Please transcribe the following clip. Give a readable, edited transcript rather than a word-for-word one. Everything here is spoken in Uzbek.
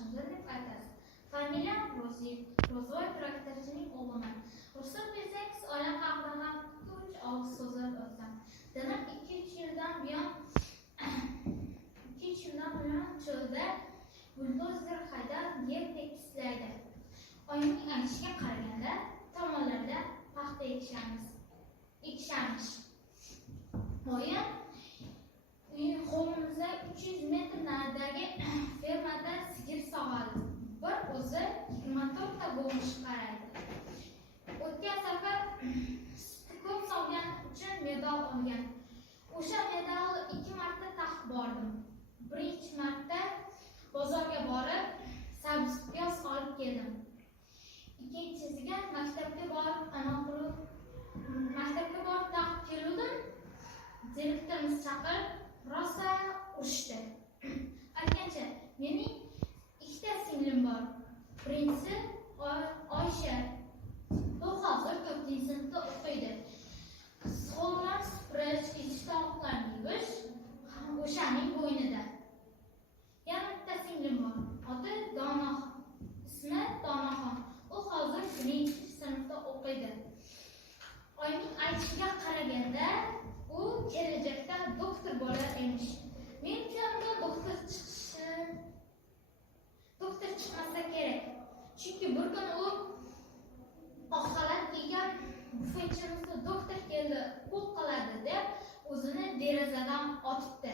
qarashimdir deb aytasiz. Familiyam Ro'zvoy traktorchining o'g'liman. Ruxsat bersangiz, oilam haqida ham 2-3 so'zlab o'tsam. Dadam 2-3 yildan buyon cho'lda buldozer haydab yer tekislaydi. Oyimning aytishiga qaraganda, tomonlarda paxta ekishamiz. Oyim hovlimizda 300 metr naridagi fermada sigir sog'adi. Bir o'zi 24 ta go'sht chiqaradi. O'tgan safar ko'p sog'gani uchun medal olgan. O'sha medalni 2 marta taqib bordim. Birinchi marta bozorga borib, sabzi piyoz olib keldim. Ikkinchisiga maktabga borib taqib keldim. Direktorimiz chaqirib, rosa urishdi. Aytgancha, mening 2 ta singlim bor. Birinchisi Oysha. U hozir 4-sinfda o'qiydi. Sog'lom supurish, ishtoqlarni yuvish o'shaning bo'ynida. Yana bitta singlim bor. Oti ismi Donaxon. U hozir 1-sinfda o'qiydi. Oyimning aytishiga qaraganda, u kelajakda doktor bo'lar emish. Men uchun doktor chiqmasa kerak. Chunki bir kun u oq xalat kiygan bufetchimizni doktor keldi, qo'l qiladi deb o'zini derazadan otibdi.